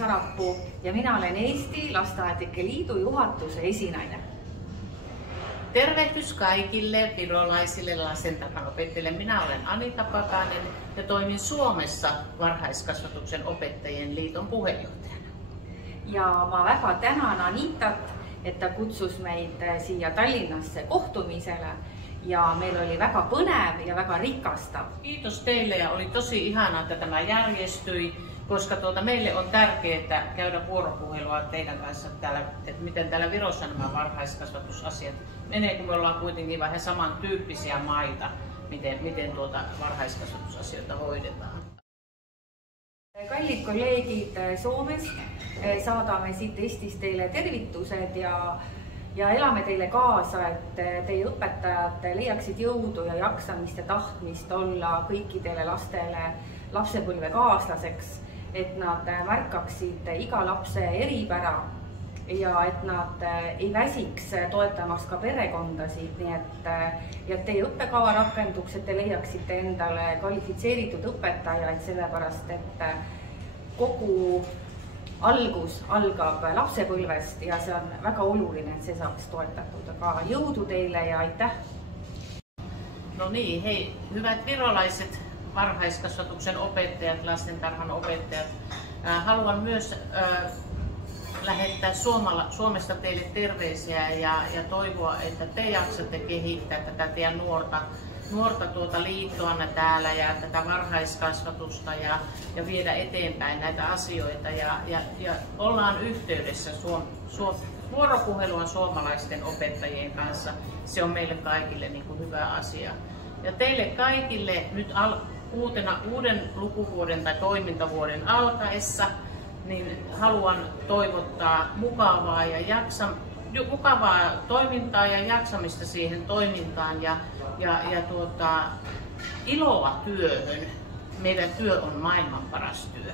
Sarapuu ja minä olen Eesti Lasteaednike Liidu juhatuse esinaine. Tervehdys kaikille virolaisille lastentarhanopettajille. Minä olen Anita Pakanen ja toimin Suomessa Varhaiskasvatuksen opettajien liiton puheenjohtajana. Ja ma väga tänan Anitat, että kutsus meid siia Tallinnasse kohtumisele ja meillä oli väga põnev ja väga rikastav. Kiitos teille ja oli tosi ihanaa, että tämä järjestyi, koska meille on tärkeää käydä vuoropuhelua teidän kanssa täällä, että miten täällä Virossa nämä varhaiskasvatusasiat menee, kun me ollaan kuitenkin vähän samantyyppisiä maita, miten varhaiskasvatusasioita hoidetaan. Kallid kolleegid Soomest, saadame siit Eestist teile tervitused ja elame teile kaasa, et teie õpetajad leiaksid jõudu ja jaksamist ja tahtmist olla kõikidele lastele lapsepõlvekaaslaseks, et nad märkaksid iga lapse eripära ja et nad ei väsiks toetamaks ka perekondasid, nii et teie õppekava rakenduks, et te leiaksite endale kvalifitseeritud õpetajaid, sellepärast et kogu algus algab lapsepõlvest ja see on väga oluline, et see saaks toetatud. Aga jõudu teille ja aitäh! No niin, hei, hyvät virolaiset varhaiskasvatuksen opettajat, lastentarhan opettajat. Haluan myös lähettää Suomesta teille terveisiä ja toivoa, että te jaksatte kehittää tätä teidän nuorta liittoanne täällä ja tätä varhaiskasvatusta ja viedä eteenpäin näitä asioita ja ollaan yhteydessä vuoropuhelua suomalaisten opettajien kanssa. Se on meille kaikille niin kuin hyvä asia. Ja teille kaikille nyt uuden lukuvuoden tai toimintavuoden alkaessa niin haluan toivottaa mukavaa toimintaa ja jaksamista siihen toimintaan ja iloa työhön. Meidän työ on maailman paras työ.